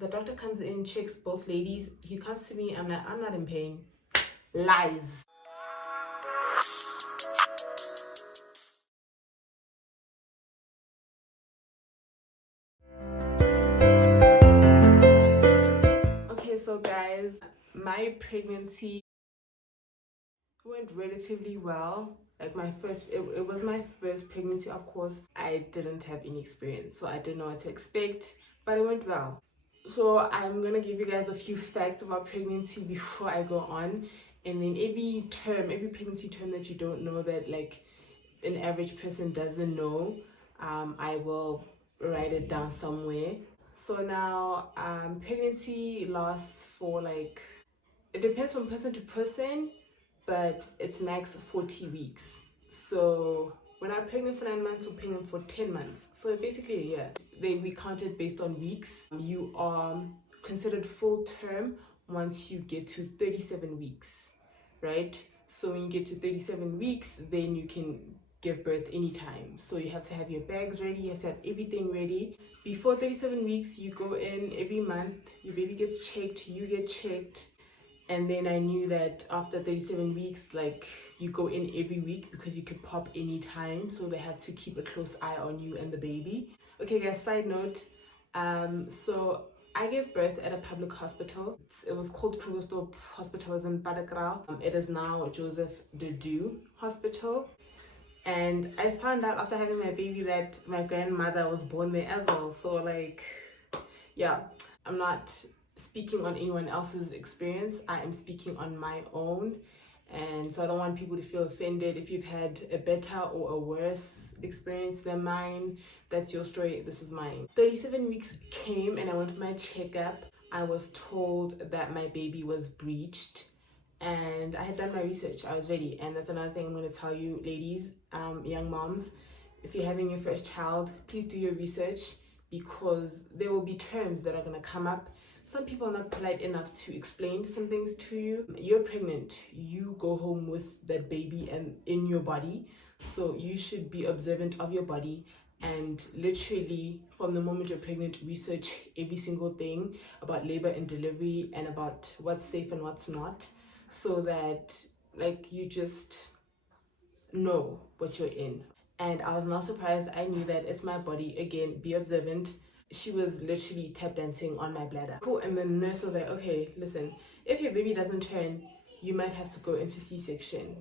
The doctor comes in, checks both ladies. He comes to me, I'm like, I'm not in pain. Lies. Okay, so guys, my pregnancy went relatively well. Like it was my first pregnancy, of course. I didn't have any experience, so I didn't know what to expect, but it went well. So I'm gonna give you guys a few facts about pregnancy before I go on, and then every pregnancy term that you don't know, that like an average person doesn't know, I will write it down somewhere. So now, pregnancy lasts for like, it depends from person to person, but it's max 40 weeks. So when I'm pregnant for 9 months, we're pregnant for 10 months. So basically a year. We count it based on weeks. You are considered full term once you get to 37 weeks, right? So when you get to 37 weeks, then you can give birth anytime. So you have to have your bags ready, you have to have everything ready. Before 37 weeks, you go in every month, your baby gets checked, you get checked. And then I knew that after 37 weeks, like, you go in every week because you could pop anytime. So they have to keep a close eye on you and the baby. Okay guys, side note, so I gave birth at a public hospital. It was called Krugersdorp Hospital in Badagrau. It is now Joseph de Hospital. And I found out after having my baby that my grandmother was born there as well. So like, yeah, I'm not speaking on anyone else's experience. I am speaking on my own. And so I don't want people to feel offended if you've had a better or a worse experience than mine. That's your story, this is mine. 37 weeks came and I went for my checkup. I was told that my baby was breached, and I had done my research. I was ready. And that's another thing I'm going to tell you, ladies, young moms, if you're having your first child, please do your research, because there will be terms that are going to come up. Some people are not polite enough to explain some things to you. You're pregnant, you go home with that baby and in your body, so you should be observant of your body. And literally from the moment you're pregnant, research every single thing about labor and delivery and about what's safe and what's not, so that like you just know what you're in. And I was not surprised. I knew that it's my body. Again, be observant. She was literally tap dancing on my bladder. Cool. And the nurse was like, okay, listen, if your baby doesn't turn, you might have to go into C-section.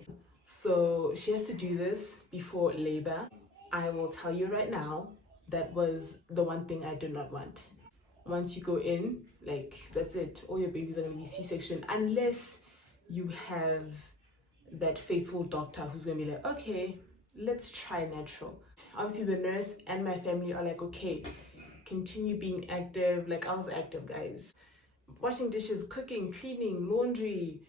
So she has to do this before labor. I will tell you right now, that was the one thing I did not want. Once you go in, like, that's it. All your babies are going to be C-section, unless you have that faithful doctor who's going to be like, okay, let's try natural. Obviously, the nurse and my family are like, okay, continue being active. Like, I was active, guys. Washing dishes, cooking, cleaning, laundry,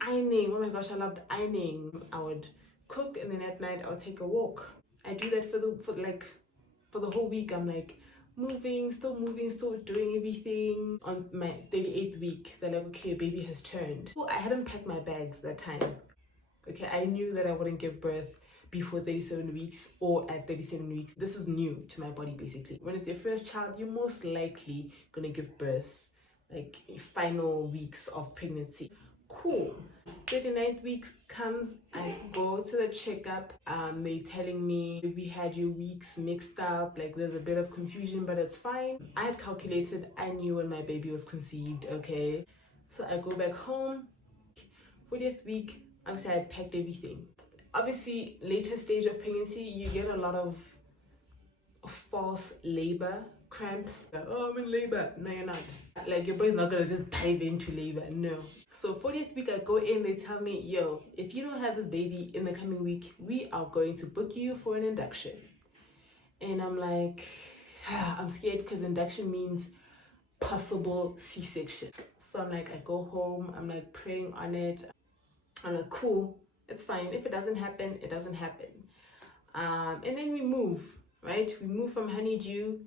ironing. Oh my gosh, I loved ironing. I would cook, and then at night I would take a walk. I do that for the whole week. I'm like moving, still doing everything. On my 38th week, they're like, okay, baby has turned. Well, I hadn't packed my bags that time. Okay, I knew that I wouldn't give birth before 37 weeks or at 37 weeks. This is new to my body, basically. When it's your first child, you're most likely gonna give birth like final weeks of pregnancy. Cool. 39th week comes, I go to the checkup. They telling me we had your weeks mixed up, like there's a bit of confusion, but it's fine. I had calculated, I knew when my baby was conceived, okay? So I go back home. 40th week, obviously I had packed everything. Obviously, later stage of pregnancy, you get a lot of false labor cramps. Oh, I'm in labor. No, you're not. Like, your boy's not gonna just dive into labor. No. So 40th week, I go in, they tell me, yo, if you don't have this baby in the coming week, we are going to book you for an induction. And I'm like, I'm scared, because induction means possible C-section. So I'm like, I go home, I'm like praying on it. I'm like, cool, it's fine. If it doesn't happen, it doesn't happen. And then we move, right? We move from Honeydew,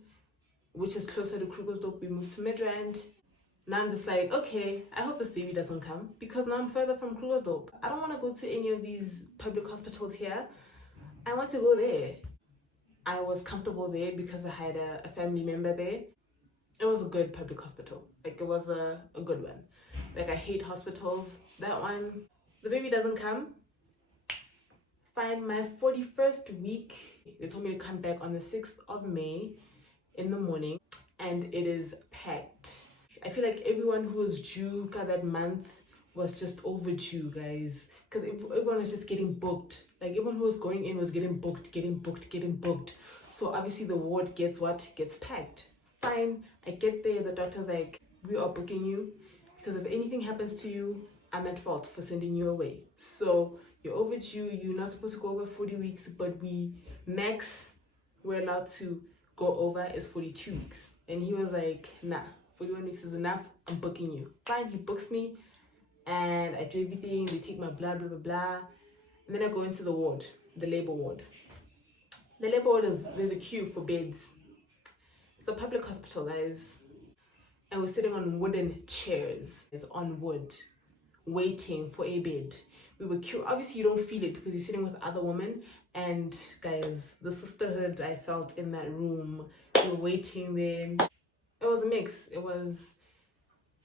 which is closer to Krugersdorp. We move to Midrand. Now I'm just like, okay, I hope this baby doesn't come, because now I'm further from Krugersdorp. I don't want to go to any of these public hospitals here. I want to go there. I was comfortable there because I had a family member there. it was a good public hospital. Like, it was a good one. Like, I hate hospitals. That one, the baby doesn't come. Fine, my 41st week, they told me to come back on the 6th of May in the morning, and it is packed. I feel like everyone who was due that month was just overdue, guys, because everyone was just getting booked. Like, everyone who was going in was getting booked. So obviously the ward gets packed. Fine, I get there, the doctor's like, we are booking you because if anything happens to you, I'm at fault for sending you away. So you're overdue, you're not supposed to go over 40 weeks, but we're allowed to go over is 42 weeks. And he was like, nah, 41 weeks is enough, I'm booking you. Fine, he books me, and I do everything, they take my blood, blah, blah, blah. And then I go into the ward, the labor ward. The labor ward there's a queue for beds. It's a public hospital, guys. And we're sitting on wooden chairs. It's on wood, waiting for a bed. We were queued. Obviously, you don't feel it because you're sitting with other women. And guys, the sisterhood I felt in that room, we were waiting there. It was a mix. It was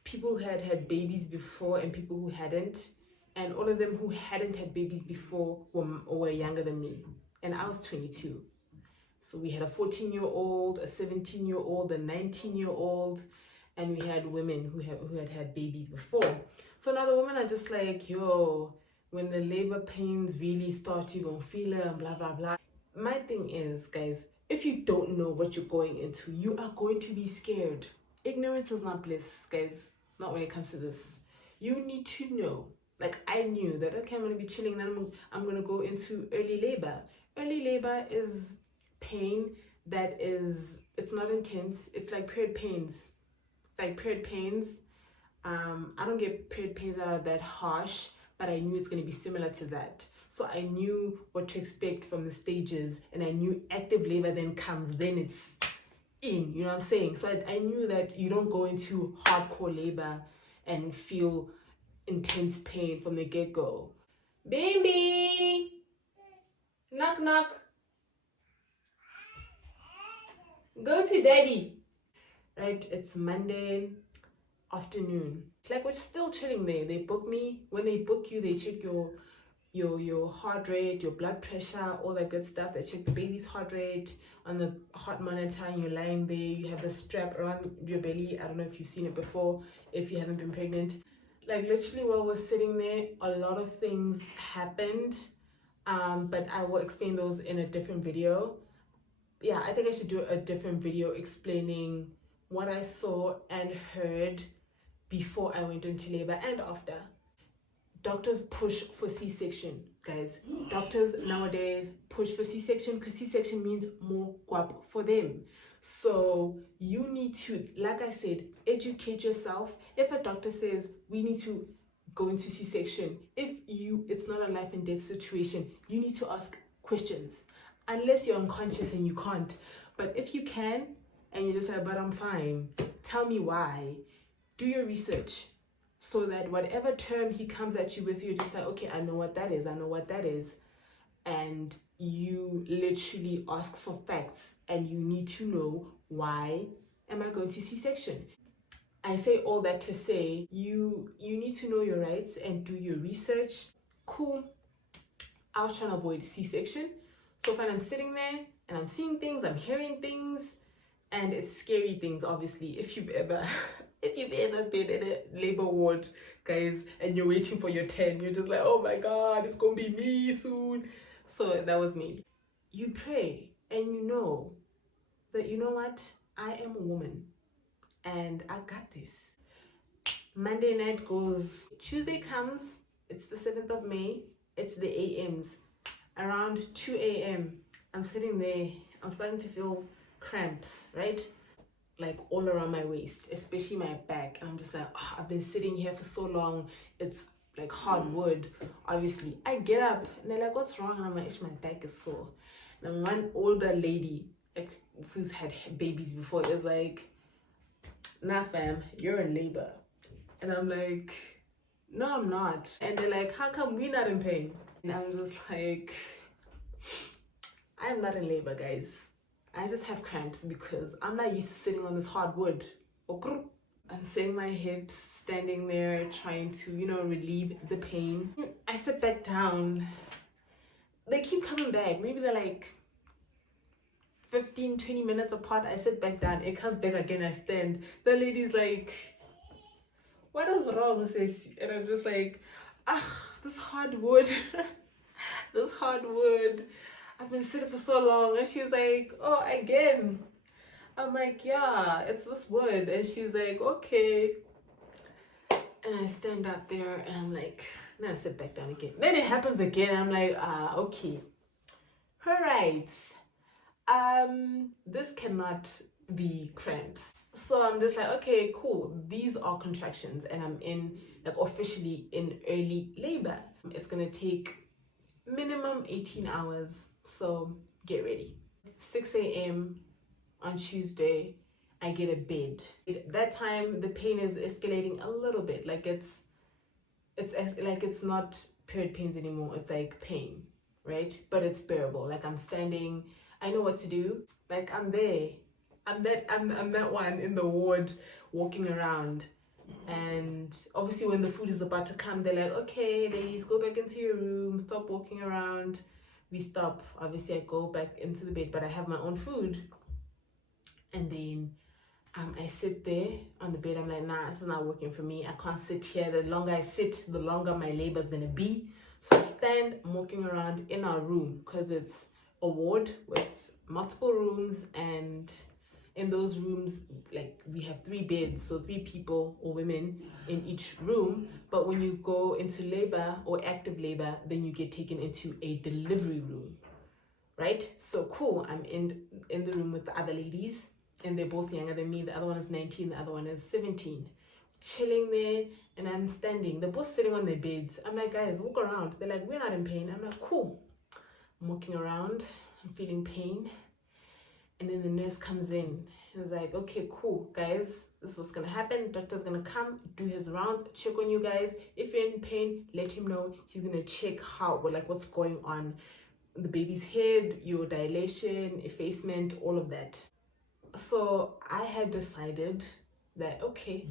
people who had had babies before and people who hadn't. And all of them who hadn't had babies before were younger than me. And I was 22. So we had a 14-year-old, a 17-year-old, a 19-year-old, and we had women who had babies before. So now the women are just like, yo, when the labor pains really start, you're gonna feel it and blah, blah, blah. My thing is, guys, if you don't know what you're going into, you are going to be scared. Ignorance is not bliss, guys, not when it comes to this. You need to know. Like, I knew that, okay, I'm gonna be chilling, then I'm gonna go into early labor. Early labor is pain that is, it's not intense. It's like period pains. It's like period pains. I don't get period pains that are that harsh, but I knew it's going to be similar to that. So I knew what to expect from the stages, and I knew active labor then comes, then it's in, you know what I'm saying? So I knew that you don't go into hardcore labor and feel intense pain from the get-go. Baby! Knock, knock. Go to daddy. Right, it's Monday afternoon. It's like we're still chilling there. They book me. When they book you, they check your heart rate, your blood pressure, all that good stuff. They check the baby's heart rate on the heart monitor, and you're lying there. You have the strap around your belly. I don't know if you've seen it before, if you haven't been pregnant. Like, literally while we're sitting there, a lot of things happened. But I will explain those in a different video. Yeah, I think I should do a different video explaining what I saw and heard before I went into labor and after. Doctors push for C-section, guys. Doctors nowadays push for C-section because C-section means more guap for them. So you need to, like I said, educate yourself. If a doctor says we need to go into C-section, it's not a life and death situation, you need to ask questions. Unless you're unconscious and you can't. But if you can, and you're just like, but I'm fine, tell me why. Do your research so that whatever term he comes at you with, you're just like, okay, I know what that is. And you literally ask for facts, and you need to know, why am I going to C-section? I say all that to say, you need to know your rights and do your research. Cool. I was trying to avoid C-section. So when I'm sitting there and I'm seeing things, I'm hearing things, and it's scary things, obviously. If you've ever been in a labor ward, guys, and you're waiting for your 10, you're just like, oh my God, it's gonna be me soon. So that was me. You pray and you know that, you know what, I am a woman and I got this. Monday night goes, Tuesday comes, it's the 7th of May, it's the AMs. Around 2 a.m. I'm sitting there, I'm starting to feel cramps, right? Like all around my waist, especially my back. And I'm just like, oh, I've been sitting here for so long. It's like hard wood, obviously. I get up and they're like, what's wrong? And I'm like, my back is sore. And one older lady, like, who's had babies before, is like, nah fam, you're in labor. And I'm like, no, I'm not. And they're like, how come we're not in pain? And I'm just like, I'm not in labor, guys. I just have cramps because I'm not used to sitting on this hard wood. Unsaying my hips, standing there trying to, relieve the pain. I sit back down. They keep coming back. Maybe they're like 15-20 minutes apart. I sit back down. It comes back again. I stand. The lady's like, what is wrong, sis? And I'm just like, this hardwood. This hardwood. I've been sitting for so long. And she's like, oh, again. I'm like, yeah, it's this wood. And she's like, okay. And I stand up there and I'm like, then I sit back down again. Then it happens again. I'm like, okay. All right. This cannot be cramps. So I'm just like, okay, cool. These are contractions and I'm officially in early labor. It's gonna take minimum 18 hours. So get ready. 6 a.m. on Tuesday, I get a bed. At that time, the pain is escalating a little bit. Like it's not period pains anymore. It's like pain, right? But it's bearable. Like I'm standing. I know what to do. Like I'm there. I'm that one in the ward walking around. And obviously when the food is about to come, they're like, okay, ladies, go back into your room, stop walking around. We stop. Obviously I go back into the bed, but I have my own food. And then I sit there on the bed. I'm like, nah, this is not working for me. I can't sit here. The longer I sit, the longer my labor is gonna be. So I stand, I'm walking around in our room because it's a ward with multiple rooms, and in those rooms, like we have 3 beds, so 3 people or women in each room. But when you go into labor or active labor, then you get taken into a delivery room, right? So cool. I'm in the room with the other ladies, and they're both younger than me. The other one is 19, the other one is 17. Chilling there, and I'm standing. They're both sitting on their beds. I'm like, guys, walk around. They're like, we're not in pain. I'm like, cool. I'm walking around. I'm feeling pain. And then the nurse comes in and is like, okay, cool, guys, this is what's gonna happen. Doctor's gonna come, do his rounds, check on you guys. If you're in pain, let him know. He's gonna check what's going on. The baby's head, your dilation, effacement, all of that. So I had decided that, okay,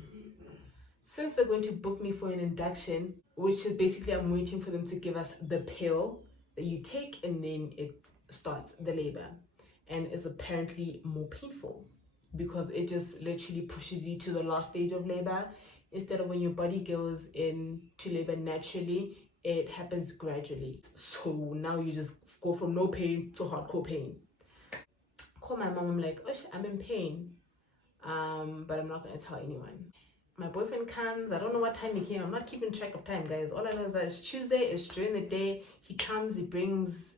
since they're going to book me for an induction, which is basically I'm waiting for them to give us the pill that you take and then it starts the labor. And it's apparently more painful because it just literally pushes you to the last stage of labor. Instead of when your body goes into labor naturally, it happens gradually. So now you just go from no pain to hardcore pain. Call my mom, I'm like, oh, I'm in pain, but I'm not going to tell anyone. My boyfriend comes. I don't know what time he came. I'm not keeping track of time, guys. All I know is that it's Tuesday. It's during the day. He comes. He brings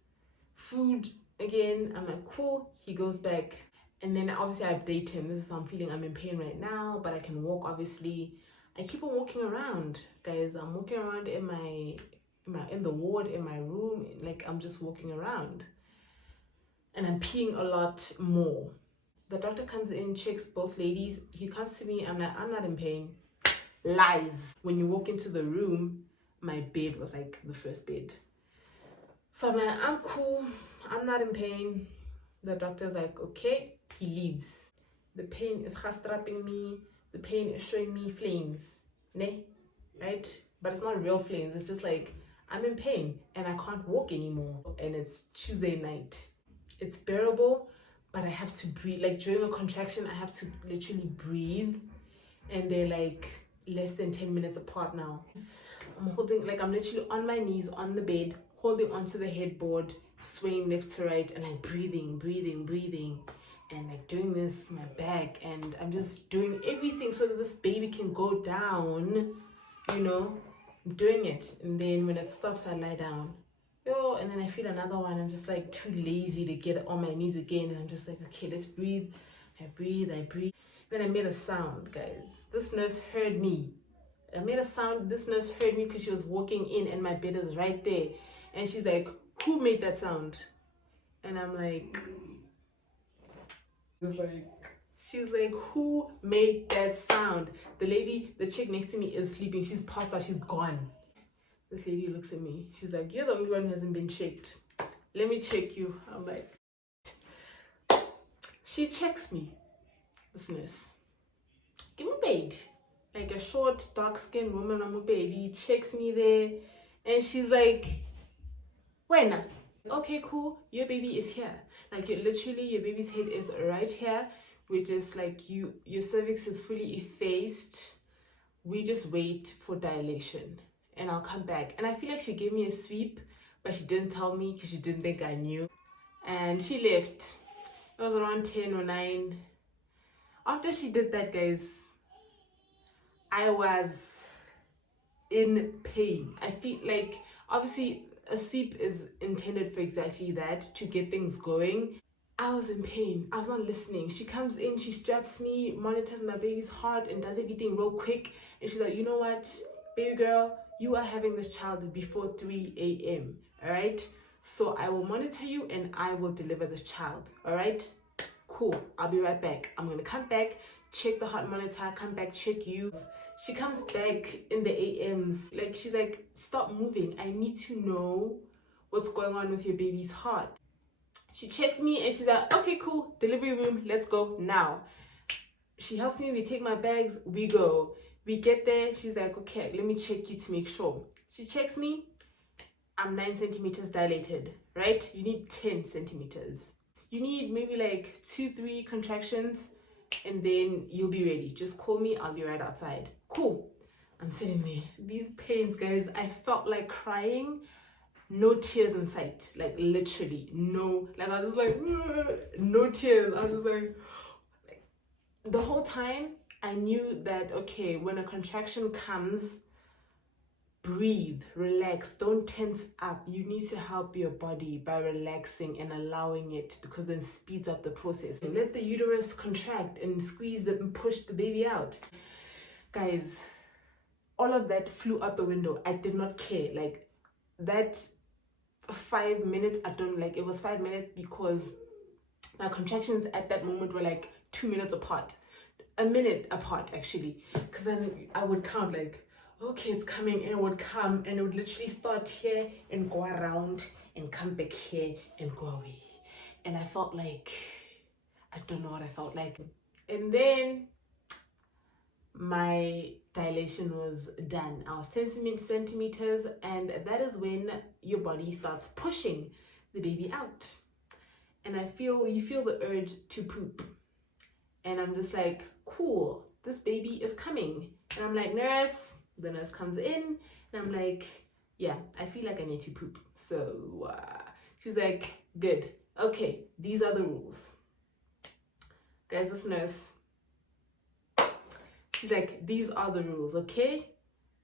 food again. I'm like, cool. He goes back. And then obviously I update him. This is how I'm feeling. I'm in pain right now, but I can walk, obviously. I keep on walking around, guys. I'm walking around in the ward, in my room. Like, I'm just walking around. And I'm peeing a lot more. The doctor comes in, checks both ladies. He comes to me. I'm like, I'm not in pain. Lies. When you walk into the room, my bed was like the first bed. So I'm like, I'm cool. I'm not in pain. The doctor's like, okay. He leaves. The pain is strapping me. The pain is showing me flames. Ne? Right? But it's not real flames. It's just like, I'm in pain and I can't walk anymore. And it's Tuesday night. It's bearable, but I have to breathe. Like during a contraction, I have to literally breathe. And they're like less than 10 minutes apart now. I'm literally on my knees on the bed, holding onto the headboard, swaying left to right, and like breathing, and like doing this, my back, and I'm just doing everything so that this baby can go down, I'm doing it. And then when it stops, I lie down. And then I feel another one. I'm just like too lazy to get on my knees again. And I'm just like, okay, let's breathe. I breathe. Then I made a sound, guys. This nurse heard me. I made a sound. This nurse heard me because she was walking in and my bed is right there. And she's like, who made that sound? And I'm like, she's like, who made that sound? The chick next to me is sleeping. She's passed out. She's gone. This lady looks at me. She's like, you're the only one who hasn't been checked. Let me check you. I'm like, she checks me, this nurse. give me paid. Like a short, dark-skinned woman, I'm a baby, checks me there, and she's like, when? Okay, cool, your baby is here. Like, literally, your baby's head is right here. We're just like, your cervix is fully effaced. We just wait for dilation, and I'll come back. And I feel like she gave me a sweep, but she didn't tell me because she didn't think I knew. And she left. It was around 10 or 9. After she did that, guys, I was in pain. I feel like, obviously, a sweep is intended for exactly that, to get things going. I was in pain. I was not listening. She comes in, she straps me, monitors my baby's heart, and does everything real quick. And she's like, you know what, baby girl, you are having this child before 3 a.m. All right? So I will monitor you and I will deliver this child. All right? Cool. I'll be right back. I'm going to come back, check the heart monitor, come back, check you. She comes back in the AMs. Like, she's like, stop moving. I need to know what's going on with your baby's heart. She checks me and she's like, okay, cool, delivery room, let's go now. She helps me, we take my bags, we go. We get there, she's like, okay, let me check you to make sure. She checks me, I'm 9 centimeters dilated, right? You need 10 centimeters. You need maybe like 2-3 contractions and then you'll be ready. Just call me, I'll be right outside. Cool. I'm sitting there. These pains, guys, I felt like crying. No tears in sight, like literally no. Like I was just like, no tears. I was just like, the whole time I knew that, okay, when a contraction comes, breathe, relax, don't tense up. You need to help your body by relaxing and allowing it, because then speeds up the process. And let the uterus contract and squeeze and push the baby out. Guys, all of that flew out the window. I did not care. Like that 5 minutes, I don't like, it was 5 minutes because my contractions at that moment were like 2 minutes apart, a minute apart actually, because then I would count like, okay, it's coming, and it would come and it would literally start here and go around and come back here and go away. And I felt like, I don't know what I felt like. And then my dilation was done. I was 10 centimeters, and that is when your body starts pushing the baby out. And you feel the urge to poop. And I'm just like, cool, this baby is coming. And I'm like, nurse. The nurse comes in and I'm like, yeah, I feel like I need to poop. So she's like, good. Okay, these are the rules. Guys, this nurse, she's like, these are the rules, okay?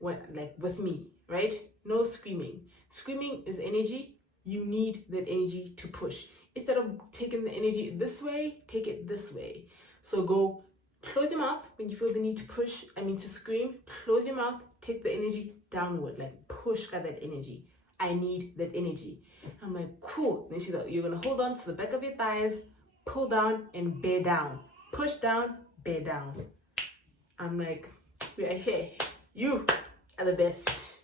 Like with me, right? No screaming. Screaming is energy. You need that energy to push. Instead of taking the energy this way, take it this way. So go close your mouth when you feel the need to push, to scream. Close your mouth, take the energy downward, like push got that energy. I need that energy. I'm like, cool. Then she's like, you're gonna hold on to the back of your thighs, pull down and bear down. Push down, bear down. I'm like, we are here. You are the best.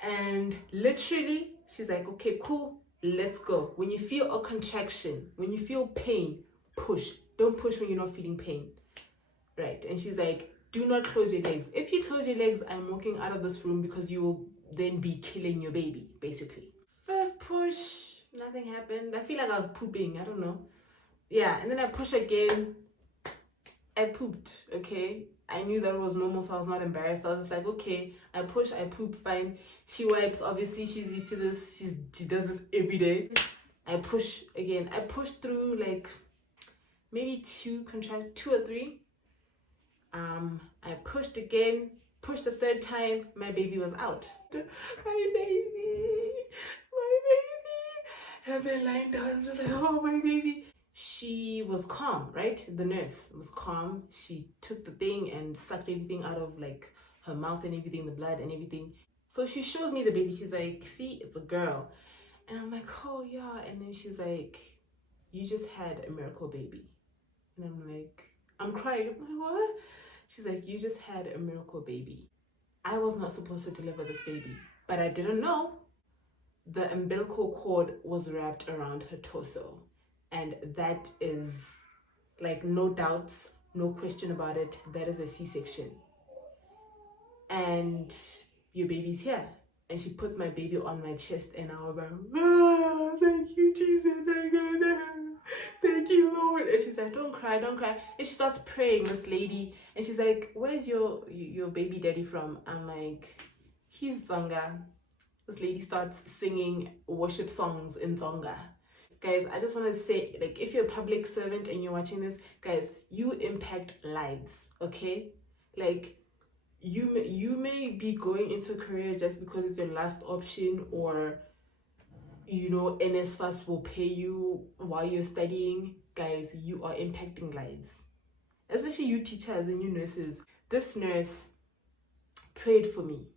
And literally, she's like, okay, cool, let's go. When you feel a contraction, when you feel pain, push. Don't push when you're not feeling pain. Right? And she's like, do not close your legs. If you close your legs, I'm walking out of this room, because you will then be killing your baby, basically. First push, nothing happened. I feel like I was pooping. I don't know. Yeah, and then I push again. I pooped, okay? I knew that it was normal, so I was not embarrassed. I was just like, okay, I push, I poop, fine. She wipes, obviously, she's used to this. She does this every day. I push again. I push through like maybe 2 or 3. I pushed again, pushed the 3rd time, my baby was out. My baby. And then lying down, I'm just like, oh, my baby. She was calm, right? The nurse was calm. She took the thing and sucked everything out of like her mouth and everything, the blood and everything. So she shows me the baby. She's like, see, it's a girl. And I'm like, oh yeah. And then she's like, you just had a miracle baby. And I'm like, I'm crying. I'm like, what? She's like, you just had a miracle baby. I was not supposed to deliver this baby, but I didn't know the umbilical cord was wrapped around her torso. And that is like, no doubts, no question about it, that is a C-section. And your baby's here. And she puts my baby on my chest, and I was like, thank you, Jesus, thank you, Lord. And she's like, don't cry. And she starts praying, this lady, and she's like, where's your baby daddy from? I'm like, he's Zonga. This lady starts singing worship songs in Zonga. Guys, I just want to say, like, if you're a public servant and you're watching this, guys, you impact lives, okay? Like, you may be going into a career just because it's your last option, or NSFAS will pay you while you're studying. Guys, you are impacting lives, especially you teachers and you nurses. This nurse prayed for me.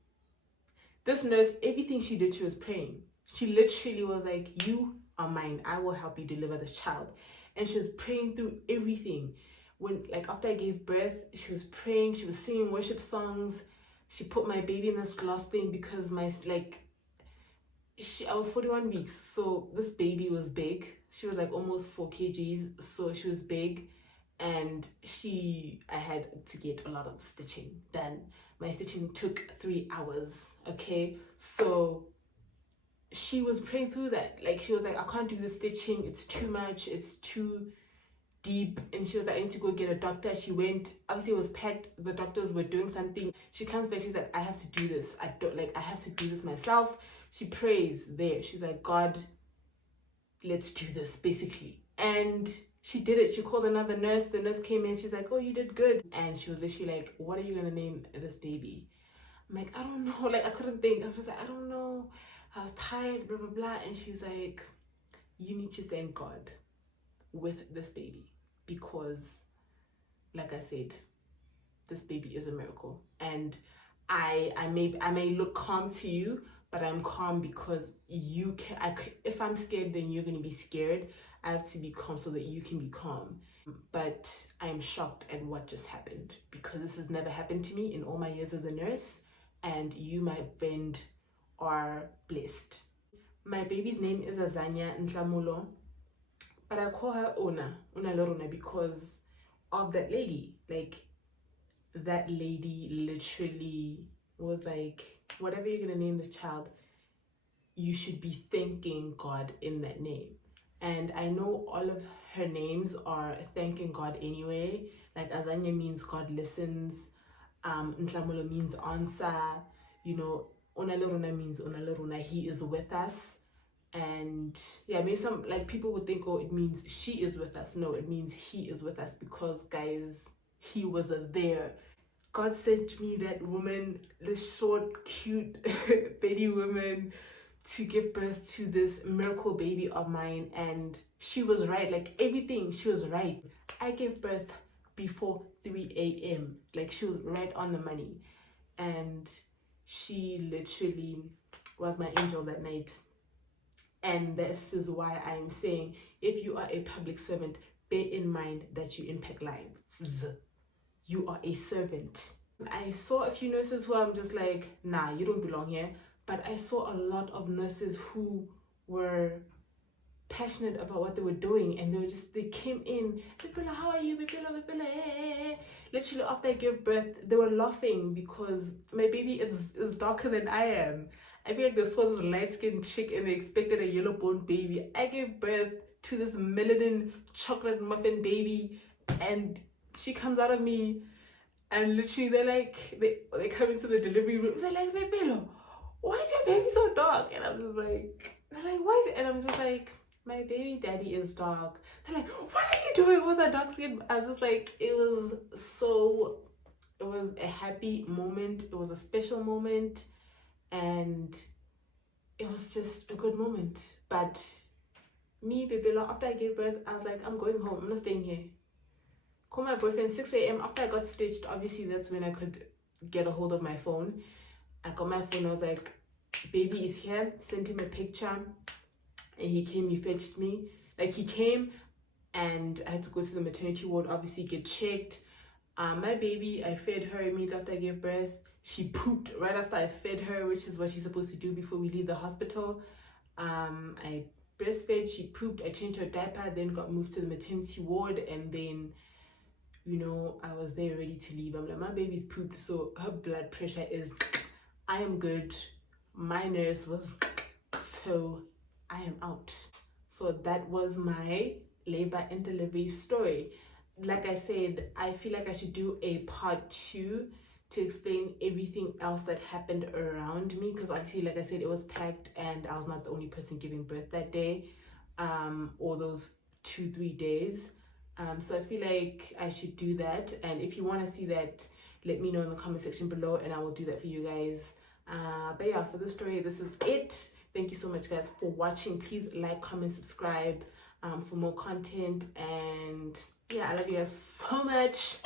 This nurse, everything she did, she was praying. She literally was like, you are mine, I will help you deliver this child. And she was praying through everything. When, like, after I gave birth, she was praying, she was singing worship songs. She put my baby in this glass thing because I was 41 weeks, so this baby was big. She was like almost 4 kgs, so she was big, and I had to get a lot of stitching done. My stitching took 3 hours, okay? So she was praying through that. Like, she was like, I can't do the stitching, it's too much, it's too deep. And she was like, I need to go get a doctor. She went, obviously it was packed, the doctors were doing something. She comes back, she's like, I have to do this. I have to do this myself. She prays there. She's like, God, let's do this, basically. And she did it. She called another nurse. The nurse came in. She's like, oh, you did good. And she was literally like, what are you going to name this baby? I'm like, I don't know. Like, I couldn't think. I was like, I don't know. I was tired, blah, blah, blah. And she's like, you need to thank God with this baby, because, like I said, this baby is a miracle. And I may look calm to you, but I'm calm because if I'm scared, then you're going to be scared. I have to be calm so that you can be calm. But I'm shocked at what just happened, because this has never happened to me in all my years as a nurse, and you, my friend, are blessed. My baby's name is Azanya Ntlamulo, but I call her Una Loruna, because of that lady. Like, that lady literally was like, whatever you're gonna name this child, you should be thanking God in that name. And I know all of her names are thanking God anyway. Like, Azanya means God listens, Ntlamulo means answer, Onaloruna means Onaloruna, he is with us. And yeah, maybe some, like, people would think, oh, it means she is with us. No, it means he is with us, because, guys, he was there. God sent me that woman, this short, cute baby woman, to give birth to this miracle baby of mine. And she was right. Like, everything, she was right. I gave birth before 3 a.m. Like, she was right on the money. And she literally was my angel that night. And this is why I'm saying, if you are a public servant, bear in mind that you impact lives. You are a servant. I saw a few nurses who I'm just like, nah, you don't belong here. But I saw a lot of nurses who were passionate about what they were doing, and they came in, Boipelo, how are you, Boipelo, hey. Literally, after I gave birth, they were laughing because my baby is darker than I am. I feel like they saw this light-skinned chick and they expected a yellow-bone baby. I gave birth to this melanin chocolate muffin baby, and she comes out of me, and literally they're like, they come into the delivery room, they're like, Boipelo, why is your baby so dark? And I'm just like, they're like, why is it? And I'm just like, my baby daddy is dark. They're like, what are you doing with a dark skin? I was just like, it was a happy moment. It was a special moment. And it was just a good moment. But me, Boipelo, after I gave birth, I was like, I'm going home. I'm not staying here. Call my boyfriend 6 a.m. after I got stitched. Obviously, that's when I could get a hold of my phone. I got my phone. I was like, baby is here. Sent him a picture. And he came, he fetched me. Like, he came, and I had to go to the maternity ward, obviously get checked. My baby, I fed her immediately after I gave birth. She pooped right after I fed her, which is what she's supposed to do before we leave the hospital. I breastfed, she pooped, I changed her diaper, then got moved to the maternity ward, and then you know, I was there ready to leave. I'm like, my baby's pooped, so her blood pressure is, I am good. My nurse was, so I am out. So that was my labor and delivery story. Like I said, I feel like I should do a part 2 to explain everything else that happened around me, because obviously, like I said, it was packed and I was not the only person giving birth that day, or those 2-3 days. So I feel like I should do that, and if you want to see that, let me know in the comment section below and I will do that for you guys. But yeah, for the story, this is it. Thank you so much, guys, for watching. Please like, comment, subscribe for more content, and yeah, I love you guys so much.